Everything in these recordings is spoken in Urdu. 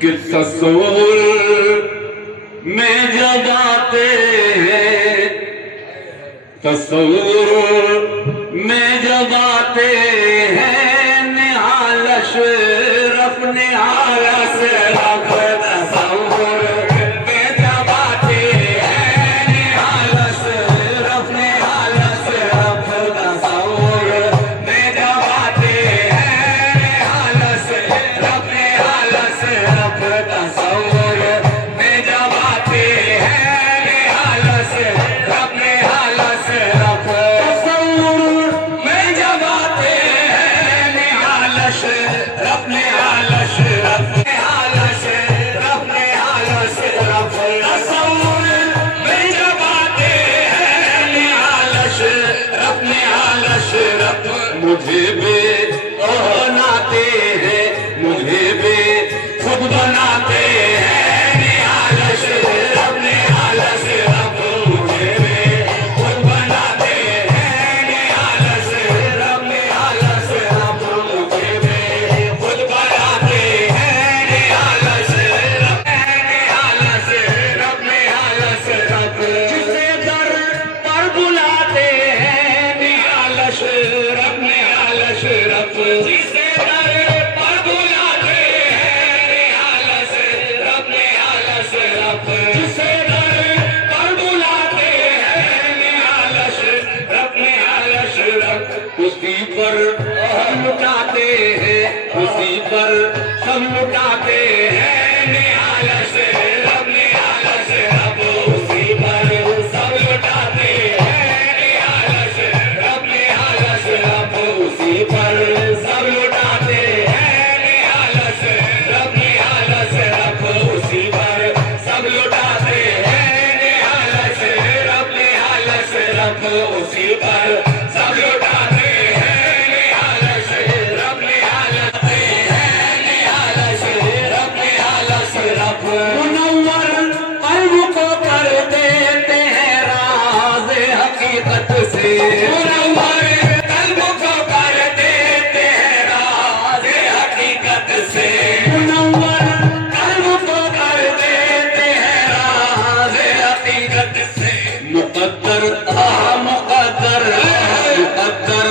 کہ تصور میں جب آتے ہیں، تصور میں جب آتے ہیں، نہال اشرف نہال اشرف تصور میں جب آتے ہیں، نہال اشرف نہال اشرف تصور میں جب آتے ہیں، نہال اشرف نہال اشرف تصور میں جب آتے ہیں، نہال اشرف نہال اشرف تصور میں جب آتے ہیں، نہال اشرف نہال اشرف نہال اشرف نہال اشرف تصور میں جب آتے ہیں، نہال اشرف نہال اشرف مجھے بے بناتے ہیں، مجھے بے خود بناتے ہیں، نہال اشرف نہال اشرف مجھے بے خود بناتے ہیں، نہال اشرف نہال اشرف مجھے بے خود بناتے ہیں، نہال اشرف نہال اشرف نہال اشرف جسے در پر بلاتے ہیں، نہال اشرف نہال اشرف جسے در پر بلاتے ہیں، نہال اشرف نہال اشرف جسے در پر بلاتے ہیں، نہال اشرف نہال اشرف اسی پر ہم لٹاتے ہیں، اسی پر سب لٹاتے ہیں، نہال اشرف نہال اشرف اسی پر سب لٹاتے ہیں، نہال اشرف نہال اشرف اسی پر سب لٹاتے ہیں، نہال اشرف نہال اشرف اسی پر سب لٹاتے ہیں، نہال اشرف نہال اشرف اسی پر سب لٹاتے ہیں، نہال اشرف نہال نہال اشرف نہال اشرف منور قلب کو کر دیتے ہیں راز حقیقت سے، منور قلب کو کر دیتے ہیں راز حقیقت سے، منور قلب کو کر دیتے ہیں راز حقیقت سے، مقدر مقدر مقدر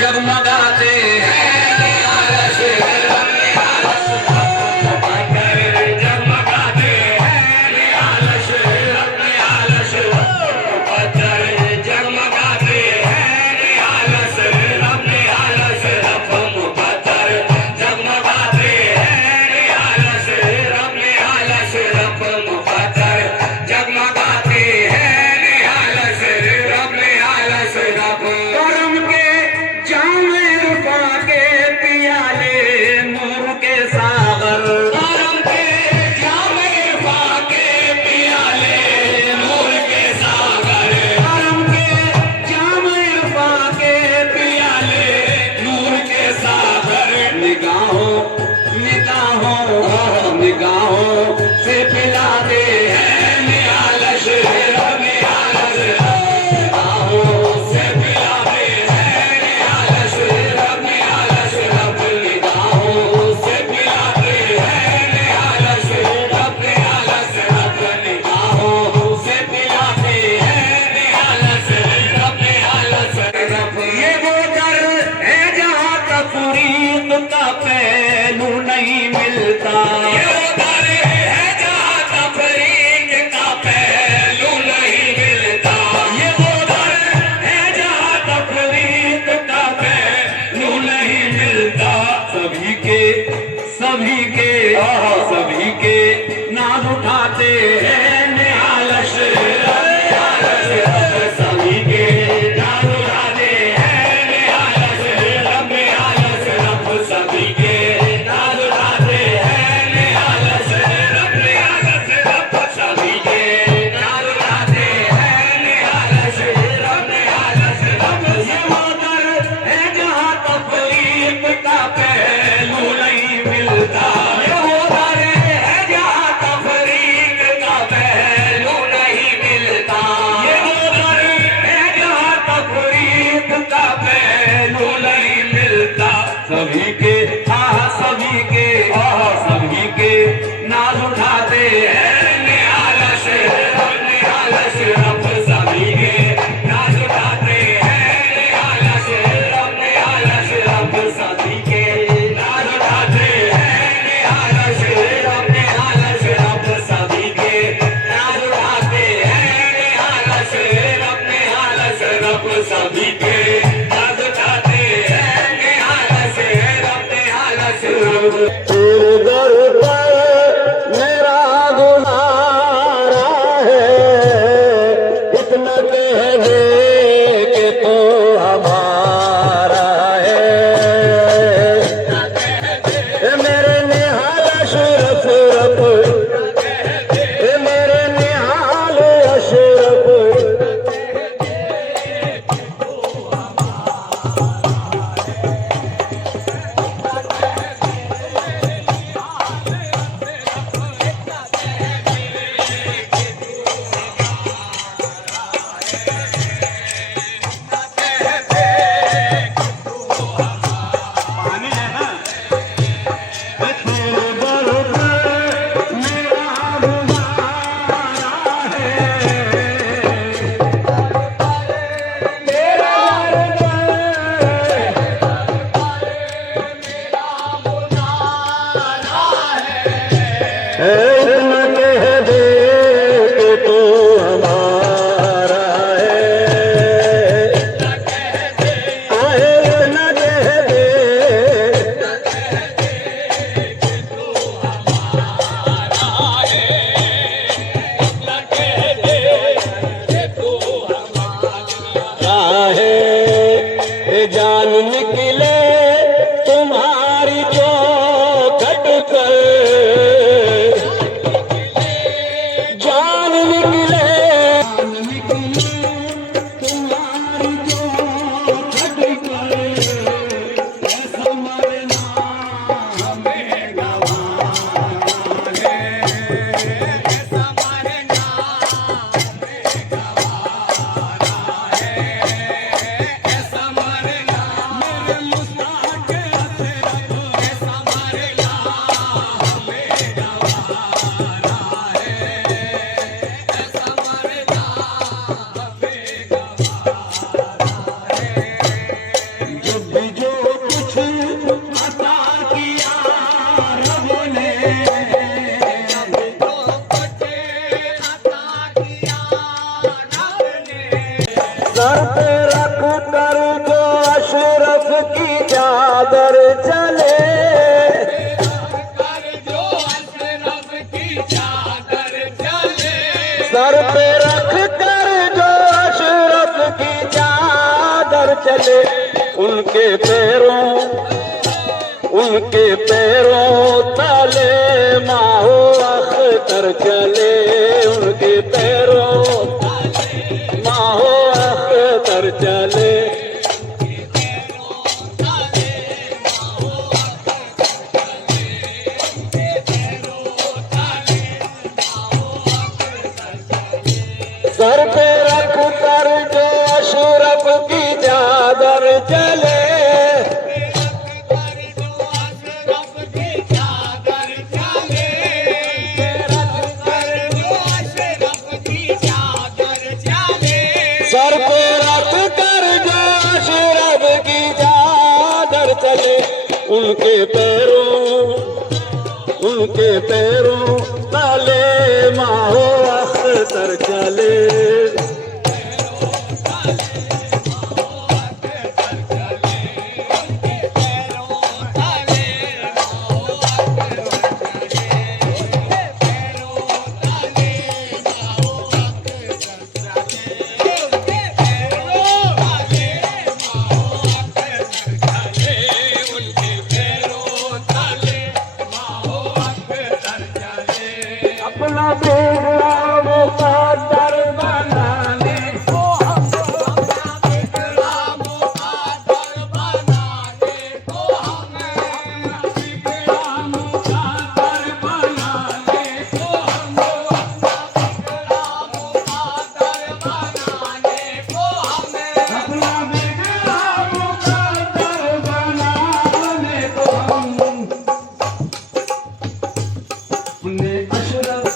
جگمگاتے ہیں، نہال اشرف نہال اشرف مقدر جگمگاتے ہیں، نہال اشرف نہال اشرف مقدر جگمگاتے ہیں، نہال اشرف نہال اشرف مقدر جگمگاتے ہیں، نہال اشرف نہال اشرف مقدر جگمگاتے ہیں، نہال اشرف نہال اشرف کرم کے جام عرفاں کے پیالے نور کے ساغر، کرم کے جام عرفاں کے پیالے نور کے ساغر، کرم کے جام عرفاں کے پیالے نور کے ساغر نگاہوں نگاہوں نگاہوں سے پلاتے ہیں، نہال اشرف نہال اشرف نگاہوں سے پلاتے ہیں، نہال اشرف نہال اشرف نگاہوں سے پلاتے ہیں، نہال اشرف نہال اشرف نگاہوں سے پلاتے ہیں، نہال اشرف نہال اشرف یہ وہ در ہے جہاں تفریق کا پہلو نہیں ملتا، یہ وہ در ہے جہاں تفریق کا پہلو نہیں ملتا، یہ وہ در ہے جہاں تفریق کا پہلو نہیں ملتا، سبھی کے سبھی کے سبھی کے ناز اٹھاتے ہیں، نہال اشرف نہال اشرف سبھی کے ناز اٹھاتے ہیں، نہال اشرف نہال اشرف سبھی کے ناز اٹھاتے ہیں، نہال در پر میرا گزارا ہے اتنا کہہ دے کہ تو ہمارا ہے میرے نہال اشرف رب میرے نہال اشرف اتنا کہہ دے کہ تو ہمارا ہے اتنا کہہ دے چاہے جان نکلے تمہاری چوکھٹ پر جان نکلے تمہاری چوکھٹ پر ایسا مرنا ہمیں گوارا ہے ایسا مرنا ہمیں گوارا ہے ایسا مرنا میرے مستحق ایسا مرنا ہمیں گوارا ہے ایسا مرنا ہمیں گوارا ہے جب بھی جو کچھ عطا کیا رب نے سر پہ رکھ کر جو اشرف کی چادر چلے سر پہ رکھ کر جو اشرف کی چادر چلے ان کے پیروں تلے ماہو اختر چلے ان کے پیروں ماہو اختر چلے سر پہ رکھ کر جو اشرف کی چادر چلے سر پہ رکھ کر جو اشرف کی چادر چلے ان کے پیروں تلے ماہو اختر چلے اپنا بیگڑا مقدر بنانے کو ہم اپنا بیگڑا مقدر بنانے کو ہم اپنا بیگڑا مقدر بنانے کو ہم اپنا بیگڑا مقدر بنانے کو ہم اپنا بیگڑا مقدر بنانے کو ہم اپنے اشرف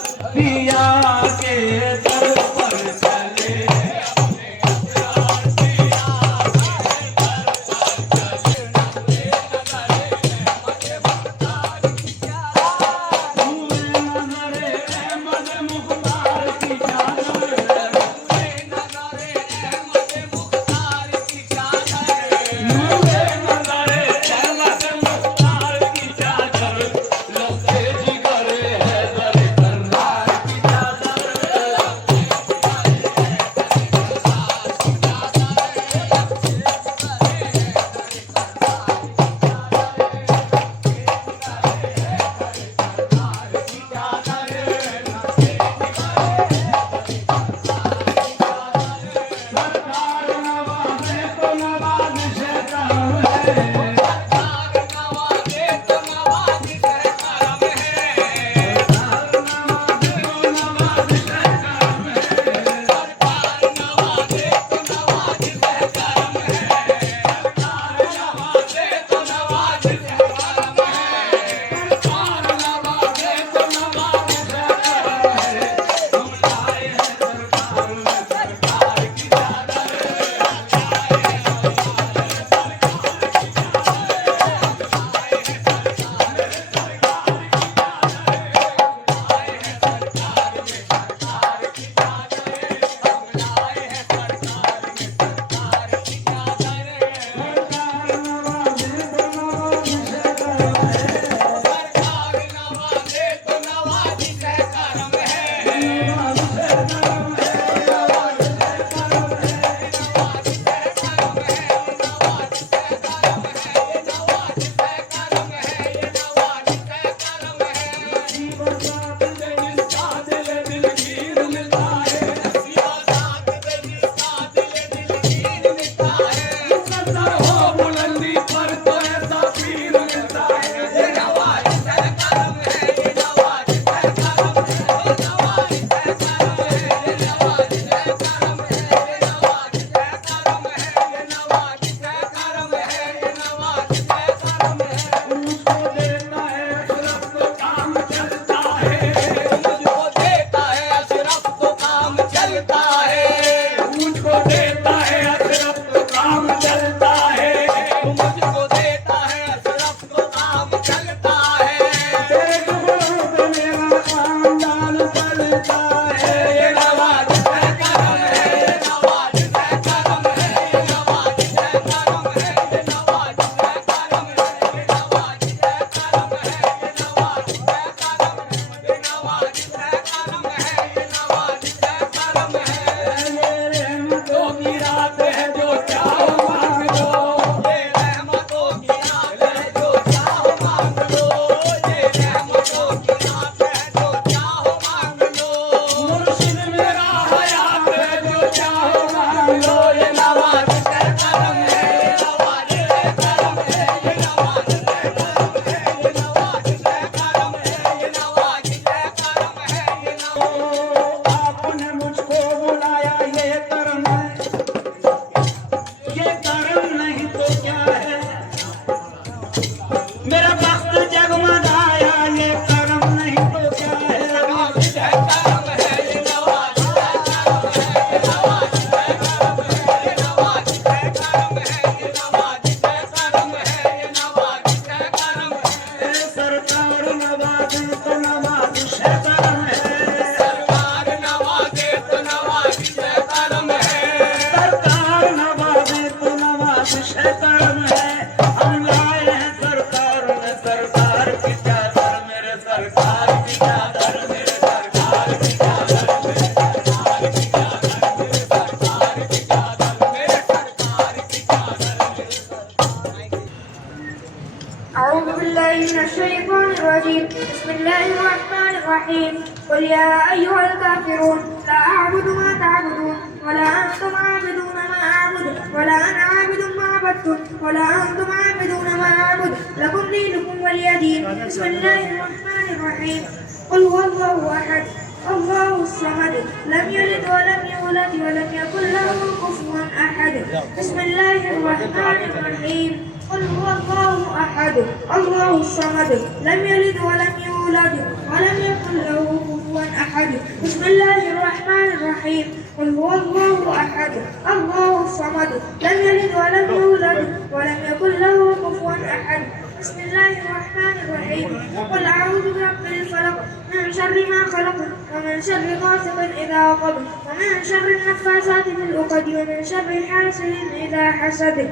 بسم الله الرحمن الرحيم. قل يا أيها الكافرون لا أعبد ما تعبدون ولا أنتم عابدون ما أعبد ولا أنا عابد ما عبدتم ولا أنتم عابدون ما أعبد لكم دينكم ولي دين. بسم الله الرحمن الرحيم. قل هو الله أحد الله الصمد لم يلد ولم يولد ولم يكن له كفوا أحد. بسم الله الرحمن الرحيم. قل هو الله أحد الله الصمد لم يلد ولم يولد ولم يكن له كفوا أحد. بسم الله الرحمن الرحيم. قل هو الله أحد الله الصمد لم يلد ولم يولد ولم يكن له كفوا أحد. بسم الله الرحمن الرحيم. قل أعوذ برب الفلق من شر ما خلق ومن شر غاسق إذا وقب ومن شر النفاثات في العقد ومن شر حاسد إذا حسد.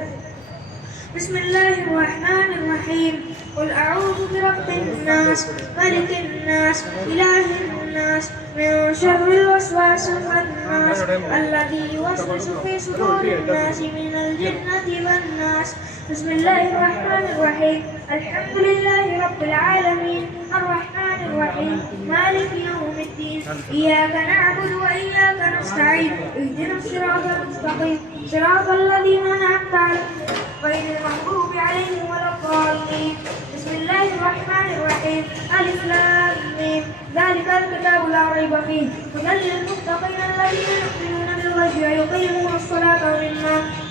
بسم الله الرحمن الرحيم. قل أعوذ برب الناس ملك الناس إله الناس من شر الوسواس الخناس الذي يوسوس في صدور الناس من الجنة والناس. بسم الله الرحمن الرحيم. الحمد لله رب العالمين الرحمن الرحيم مالك يوم الدين إياك نعبد وإياك نستعين اهدنا الصراط المستقيم صراط الذين أنعمت عليهم غير المغضوب عليهم ولا الضالين. بسم الله الرحمن الرحيم. ألف لام ميم ذلك الكتاب لا ريب فيه هدى للمتقين الذين يؤمنون بالغيب ويقيمون الصلاة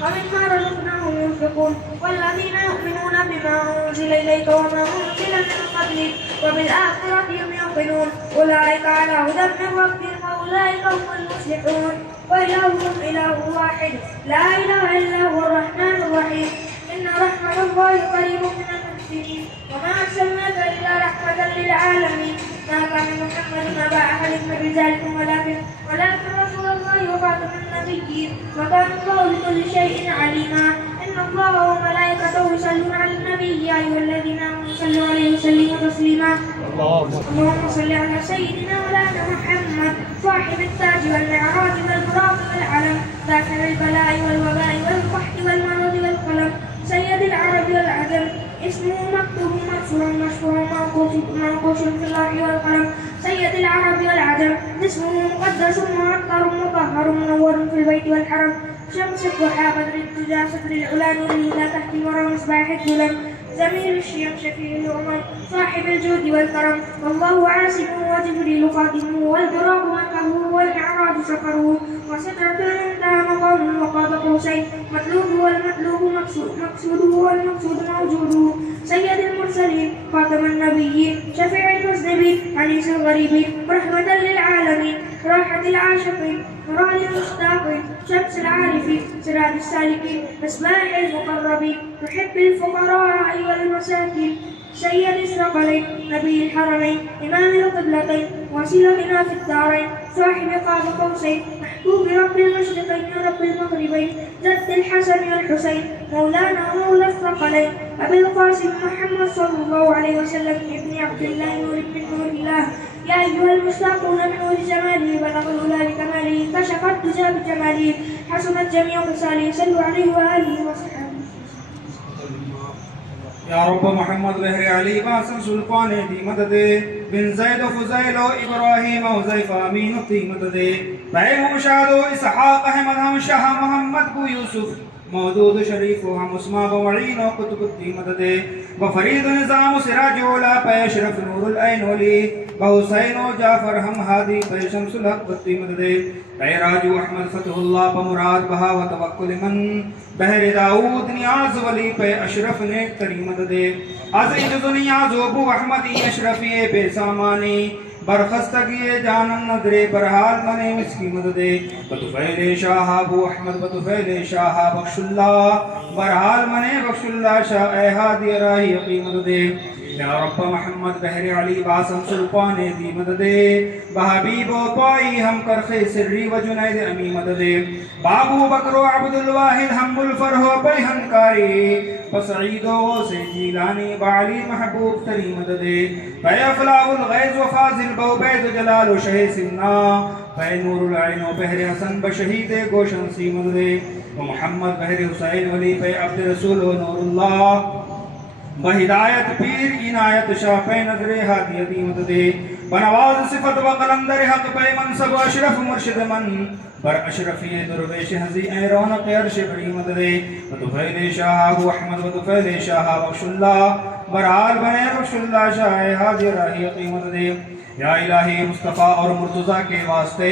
ومما رزقناهم ينفقون والذين يؤمنون بما أنزل إليك وما أنزل من قبلك وبالآخرة هم يوقنون أولئك على هدى من ربهم وأولئك هم المفلحون. وإلهكم إله واحد لا إله إلا هو الرحمن الرحيم. إن رحمة الله قريب من المحسنين وما أرسلناك إلا رحمة للعالمين. ما كان محمد أبا أحد من رجالكم ولكن رسول الله وخاتم النبيين وكان الله بكل شيء عليما. إن الله وملائكته يصلون على النبي يا أيها الذين آمنوا صلوا عليه وسلموا تسليما. اللهم صل على سيدنا مولانا محمد صاحب التاج والمعراج والبراق والعلم دافع البلاء والوباء والقحط والمرض والقلم سيد العرب والعجم اسمه مكتوب مكسور مشهور منقوش في اللوح والقلم سيد العرب والعجم اسمه مقدس معطر مطهر منور في البيت والحرم شمس الضحى بدر الدجى صدر العلا نوره لا تحكي ورا مصباح الظلم زمير الشيم شفيع الأمم صاحب الجود والكرم والله عاصمه وجبريل خادمه والبراق مكه والمعراج سفره وسدرة المنتهى مقام وقاب قوسين مطلوب والمطلوب مقصوده والمقصود موجوده سيد المرسلين خاتم النبيين شفيع المذنبين أنيس الغريبين رحمة للعالمين راحة العاشقين مراد المشتاقين شمس العارفين سراج السالكين مصباح المقربين محب الفقراء والمساكين سيد الثقلين نبي الحرمين إمام القبلتين وسيلتنا في الدارين صاحب قاب قوسين محبوب رب المشرقين ورب المغربين جد الحسن والحسين مولانا مولى الثقلين أبي القاسم محمد صلى الله عليه وسلم ابن عبد الله نور من نور الله يا أيها المشتاقون من نور جماله بلغ الأولى بكماله كشف الدجى بجماله حسنت جميع خصاله صلوا عليه وآله وصحبه. یا رب محمد بحر علی باسم سلطان دی مدد بن زید و فضیل و ابراہیم و حذیفہ امین دی مدد بہر مشاہد و اسحاق احمد ہم شاہ محمد کو یوسف مودود شریف و ہم عثمان و وعین و قطب دی مدد بفرید نظام و سراج اولا پیشرف نور العین ولی بحسین و جعفر ہم ہادی پہ شمس الحق دی مدد اے راجو احمد فتح اللہ پہ مراد بہا و توکل من بہر داود نیاز ولی پہ اشرف نے تری مدد عزیز نیاز و ابو احمدی اشرفی بے سامانی برخستگی جانم ندرے برحال منے مسکی مدد بطفیل شاہ ابو احمد بطفیل شاہ بخش اللہ برحال منے بخش اللہ شاہ اے ہادی راہی یقی مدد یا رب محمد بحر علی باسم سلطان دی مدد بحبیب و طائی ہم کرخ سری و جنید امی مدد بابو بکر و عبد الواحد ہم الفرح و بیہنکاری بسعید و سجیلانی بعلی محبوب تری مدد بے افلاح الغیز و فاضل بو بید جلال و شہ سننا بے نور العین و بحر حسن بشہید گوشن سی مدد و محمد بحر حسین ولی بے عبد رسول و نور اللہ بہدایت پیر عنایت شاہ پہ نظر ہادی عدیمت دے بنواز صفت و قلندر حق پہ منصب اشرف مرشد من بر اشرفی درویش حضی اے رونق عرش بریمت دے ودفیل شاہ ابو احمد ودفیل شاہ بخش اللہ برحال بنے بخش اللہ شاہ حاضر راہی قیمت دے یا الہی مصطفیٰ اور مرتضیٰ کے واسطے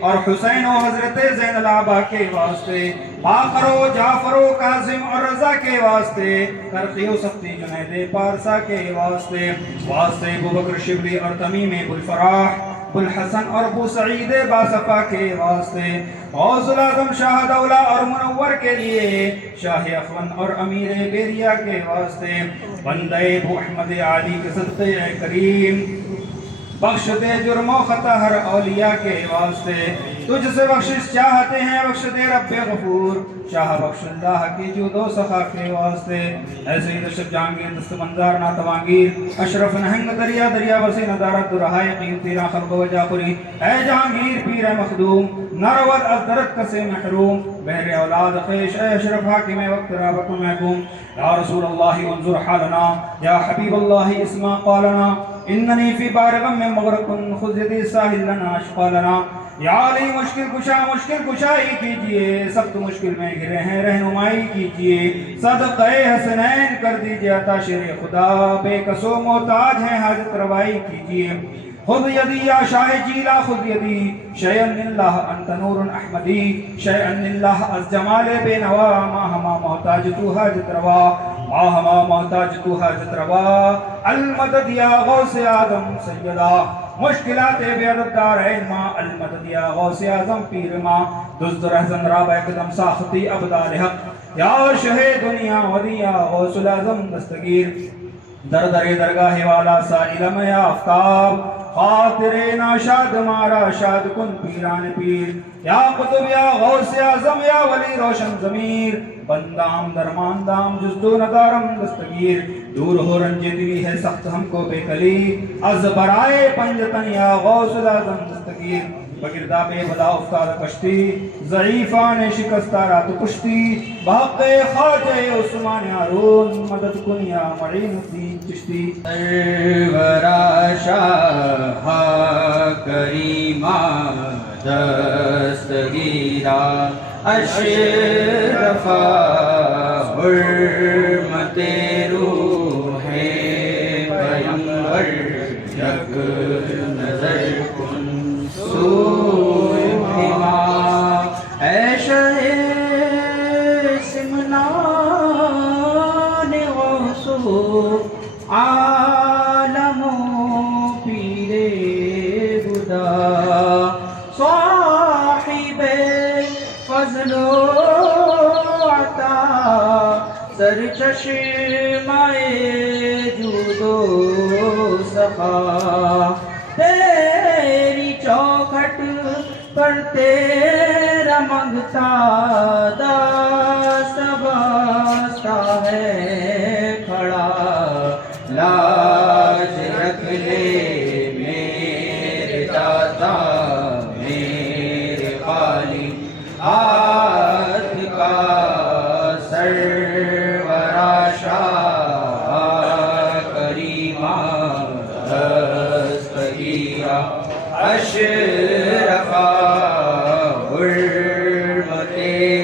اور حسین و حضرت زین العابہ کے واسطے باقر و جعفر و قاسم اور رضا کے واسطے ترقی و سختی جنید پارسا کے واسطے ابو بکر شبلی اور تمیم ابوالفراح ابوالحسن اور ابو سعید باصفا کے واسطے غوث الاعظم شاہ دولہ اور منور کے لیے شاہ اخون اور امیر بیریا کے واسطے بندہ ابو احمد علی کے صدقے اے کریم بخش دے جرم و خطا ہر اولیاء کے واسطے تجھ سے بخشش چاہتے ہیں بخش دے رب غفور شاہ بخش اللہ کی جود و سخا کے واسطے اے سید اشرف جہانگیر دست منظار ناتوانگیر اشرف نہنگ دریا دریا بسی ندارت درہائے قیم پیرا خلق و جاپری اے جہانگیر پیر مخدوم نروت از درد کسے محروم بہر اولاد خیش اے اشرف حاکم وقت رابط محکوم یا رسول اللہ انظر حالنا یا حبیب اللہ اسما قالنا اننی فی بارغم میں مغرقن خذ یدی ساحل لنا اشقا لنا یا علی مشکل کشائی کیجئے سخت مشکل میں گرے ہیں رہنمائی کیجئے صدقہ حسنین کر دیجئے عطا شیر خدا بے کسو محتاج ہیں حاجت روائی کیجئے خذ یدی یا شاہ جیلا خذ یدی شیئن اللہ انت نور احمدی شیئن اللہ از جمال بے نوا ما ہما محتاج تو حاجت روا ما ہما محتاج تو حاجت روا المدد یا غوث آدم سیدہ مشکلات بیعدد دارین ما المدد یا غوث آدم پیر ما دزد رحزن راب اقدم ساختی ابدال حق یا شہ دنیا ودی یا غوث العظم دستگیر در درگاہ والا سائلم یا آفتاب خاطر ناشاد مارا شاد کن پیران پیر یا قطب یا غوث اعظم یا ولی روشن ضمیر بندام درماندام جزدو ندارم دستگیر دور ہو رنج دلی ہے سخت ہم کو بے کلی از برائے پنجتن یا غوث اعظم دستگیر بگردہ بے بلا افتاد کشتی ضعیفان شکستہ رات کشتی بحق خواجہ عثمان ہارون مدد کن یا معین الدین چشتی سرورا شاہ کریمہ دستگیرہ اشرفا حرمت روح پیمبر یک نظر کن سوئے ماں اے شہ سمنان غوثو عالم و پیر خدا صاحب فضل و عطا سرچشمہ جود و سخا تیری چوکھٹ پر تیرا منگتا دست باستا ہے کھڑا لاج رکھ لے میرے داتا میرے خالق ہاتھ کا سرورا شاہ کریمہ دستگیرہ اشرفا حرمت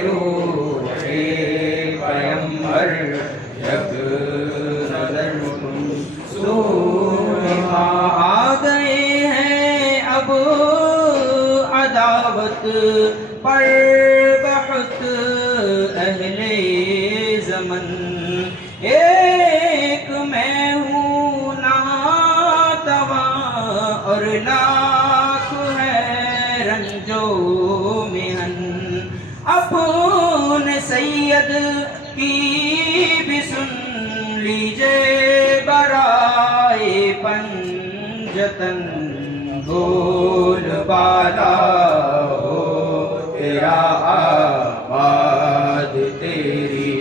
روح پیمبر یک نظر کن سوئے ماں آ گئے ہیں اب عداوت پر بہت اہل زمن ایک میں ہوں ناتواں اور لاکھ ہے رنجو محن اپنے سید کی بھی سن لیجے برائے پنجتن بول بالا ہو تیرا آباد تیری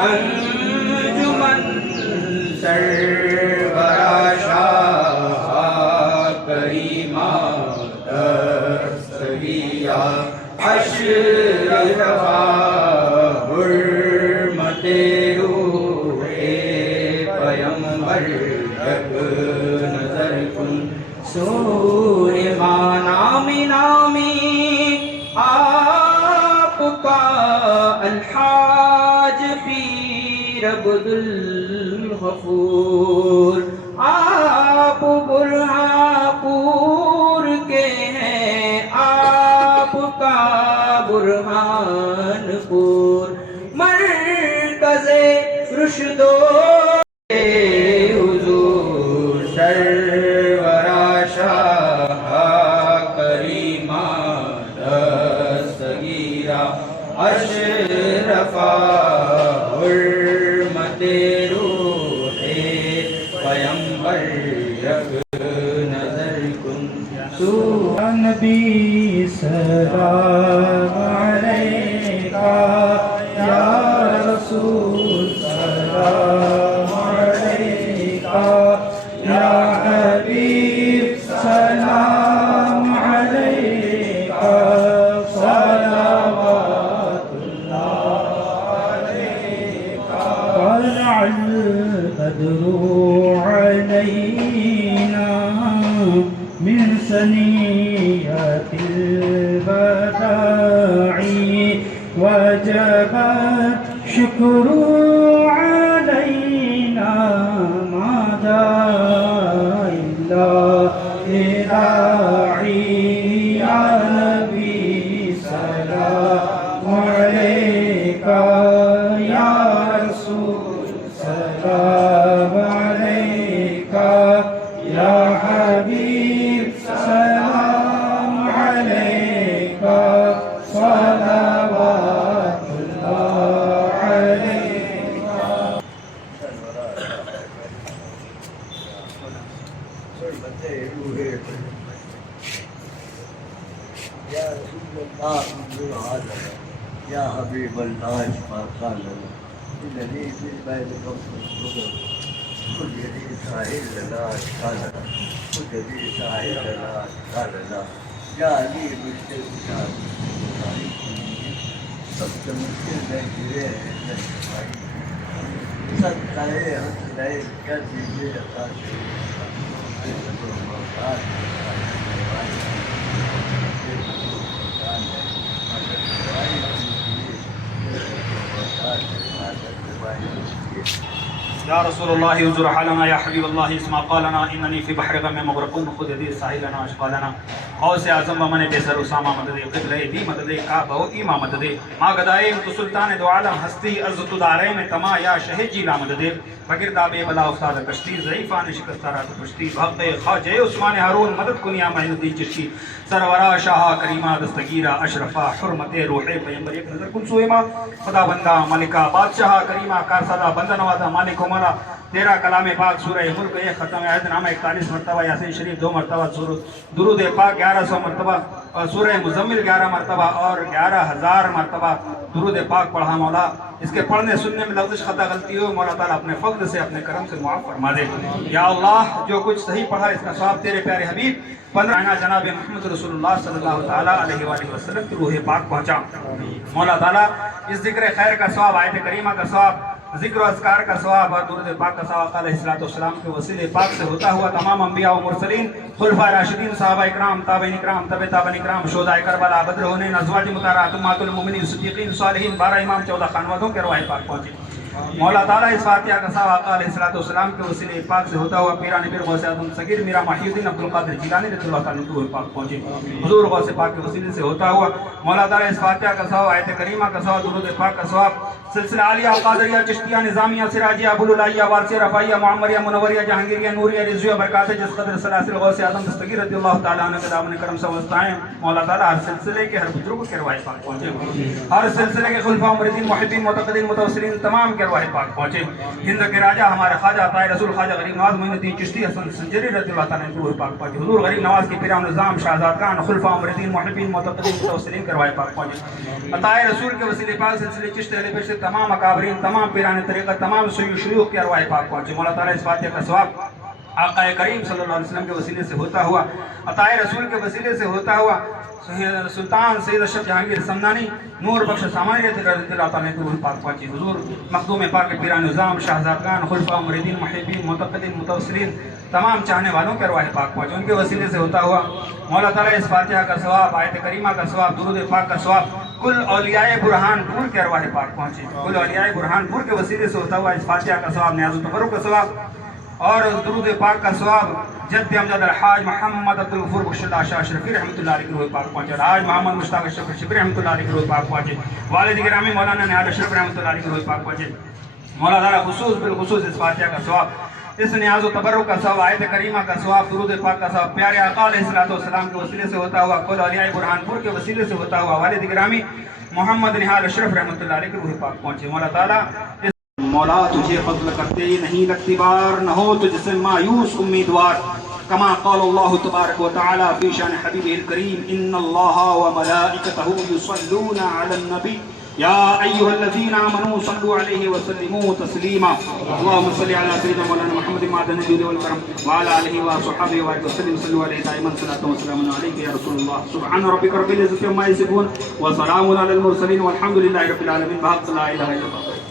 انجمن سرورا شاہ کریمہ دستگیرہ اشرفا حرمت روح منصور ماں نامی نامی آپ کا الحاج پیر عبد الغفور آپ برہان پور کے ہیں آپ کا برہان پور مرکز رشد و حضور سرورا شاہ کریمہ دستگیرہ اشرفا حرمت روح پیمبر یک نظر کن نبی سلام علیکہ یا رسول سلام علیکہ یا حبیب سلام علیکہ صلوات اللہ علیکہ طلع البدر علینا من ثنيات الوداع وجب الشكر علينا ما دعا إلا داعي يا نبي سلام عليك يا رسول سلام عليك يا حبيب سلام عليك صلوات الله عليك يا رسول الله انظر هذا يا حبيب الله اشفى قالنا انني في البيت قصر الصدر خذ يدي ساحل لنا اشقالنا خذ يدي ساحل لنا اشقالنا يا علي مشکل کتاب سب سے مشکل میں گرے ہیں سب کہے ہم سنائے کیا دیجیے عطا یا رسول اللہ انظر حالنا یا حبیب اللہ اسما قالنا اننی فی بحر غم مغرقون خذ یدی ساحلنا اشغالنا غوث اعظم من بسر اسامہ مدد قبلہ دی مدد کعبہ و ایما مدد ما گدائے تو سلطان دو عالم ہستی عزت دارین تما یا شہ جیلا مدد فقیر دابے بلا افتاد کشتی ضعیفان شکستہ رات پشتی بھق خواجہ عثمان ہارون مدد کنیا معین الدین چشتی سرورا شاہ کریمہ دستگیرہ اشرفہ حرمت روح پیمبر ایک نظر کن سوئمہ خدا بندہ ملکہ بادشاہ کریمہ کارسادہ بندہ نوازہ مالک و مولا تیرا کلام پاک سورہ ملک ایک ختم عہد نامہ 41 مرتبہ یاسین شریف 2 مرتبہ درود پاک 1100 مرتبہ سورہ مزمل 11 مرتبہ اور 11,000 مرتبہ درود پاک پڑھا مولا اس کے پڑھنے سننے میں لفظ خطا غلطی ہو مولا تعالیٰ اپنے فضل سے اپنے کرم سے معاف فرما دے یا اللہ جو کچھ صحیح پڑھا اس کا ثواب تیرے پیارے حبیب 15 جناب محمد رسول اللہ صلی اللہ تعالیٰ علیہ وآلہ وسلم کی روح پاک پہنچا مولا تعالیٰ اس ذکر خیر کا ثواب آیت کریمہ کا ثواب ذکر و اذکار کا ثواب اور درود پاک کا ثواب علیہ السلام کے وسیلے پاک سے ہوتا ہوا تمام انبیاء و مرسلین خلفاء راشدین صحابہ اکرام تابعین اکرام تابعین اکرام شہداء کربلا بدر ہونین ازواج مطہرات امہات المومنین صدیقین صالحین 12 امام 14 خانوادوں کے روح پاک پہنچے مولا تعالیٰ اس فاتحہ کا ثواب آقا علیہ السلام کے وسیلے پاک سے ہوتا ہوا پیران پیر غوث اعظم صغیر میرا محی الدین عبدالقادر جیلانی رضی اللہ تعالیٰ عنہ پاک پہنچے حضور غوث پاک کے وسیلے سے ہوتا ہوا مولا تعالیٰ اس فاتحہ کا ثواب آیت کریمہ کا ثواب درود پاک کا ثواب سلسلہ عالیہ قادریہ چشتیہ نظامیہ سراجیہ ابوالعالیہ وارثیہ رفاعیہ معمریہ منوریہ جہانگیریہ نوریہ رضویہ برکات جس قدر سلاسل غوث اعظم دستگیر رضی اللہ تعالیٰ عنہ کے دامن کرم سے وسطائیں مولا تعالیٰ ہر سلسلے کے ہر بزرگ کے روح پاک پہنچے ہر سلسلے کے خلفاء مریدین محبین معتقدین متوسلین تمام کے روح پاک پہنچے ہند کے راجہ ہمارے خواجہ عطائے رسول خواجہ غریب نواز معین الدین چشتی حسن سنجری رضی اللہ تعالیٰ عنہ روح پاک پہنچے حضور غریب نواز کے پیران نظام شہزاد خان خلفاء مریدین محبین معتقدین متوسلین کے روح پاک پہنچے عطائے رسول کے وسیلے پاک سلسلے چشت اہل بیت سے تمام اکابرین تمام پیران طریقہ تمام شیوخ کے ارواح پاک پہنچے مولا تعالیٰ اس فاتحہ کا ثواب آقا کریم صلی اللہ علیہ وسلم کے وسیلے سے ہوتا ہوا عطائے رسول کے وسیلے سے ہوتا ہوا سلطان سید اشرف جہانگیر سمنانی نور بخش سامانی رضی اللہ تعالیٰ عنہ پاک پہنچے حضور مخدوم پاک پیران نظام شہزاد خان خلفاء مریدین محبین معتقدین متوسلین تمام چاہنے والوں کے ارواح پاک پہنچے، ان کے وسیلے سے ہوتا ہوا مولا تعالیٰ اس فاتحہ کا ثواب، آیت کریمہ کا ثواب، درود پاک کا ثواب کل اولیاء برہان پور کے ارواح پاک پہنچے، کل اولیاء برہان پور کے وسیلے سے ہوتا ہوا اس فاتحہ کا ثواب، نیاز و تبرک کا ثواب اور درود پاک کا ثواب جد امجد الحاج محمد عبدالغفور بخش اللہ شاہ شرفی رحمۃ اللہ علیہ کی روح پاک پہنچے، اور آج محمد مشتاق اشرف شفیع رحمۃ اللہ علیہ کی روح پاک پہنچے، والد گرامی مولانا نہال اشرف رحمۃ اللہ علیہ کی روح پاک پہنچے۔ مولا تعالیٰ خصوص بالخصوص اس فاتحہ کا ثواب، اس نیاز و تبرک کا ثواب، آیت کریمہ کا ثواب، درود پاک کا ثواب پیارے آقا علیہ الصلوۃ والسلام کے وسیلے سے ہوتا ہوا، کل اولیاء برہان پور کے وسیلے سے ہوتا ہوا والد گرامی محمد نہال اشرف رحمۃ اللہ علیہ کی روح پاک پہنچے۔ مولا تعالیٰ مولا تجھے فضل کرتے نہیں لگتی بار، نہ ہو تجھ سے مایوس امیدوار، کما قال اللہ تبارک و تعالی فی شان حبیبہ الکریم ان اللہ وملائکتہ یصلون علی النبی یا ایھا الذین آمنوا صلوا علیہ وسلموا تسلیما اللهم صل علی سیدنا مولانا محمد معدن الجود والکرم وعلى آلہ وصحبہ وسلم صلوا علیہ دائما صلاۃ وسلام علیک یا رسول اللہ سبحان ربک رب العزۃ عما یصفون وسلام علی المرسلین والحمد للہ رب العالمین بحق لا الہ الا اللہ۔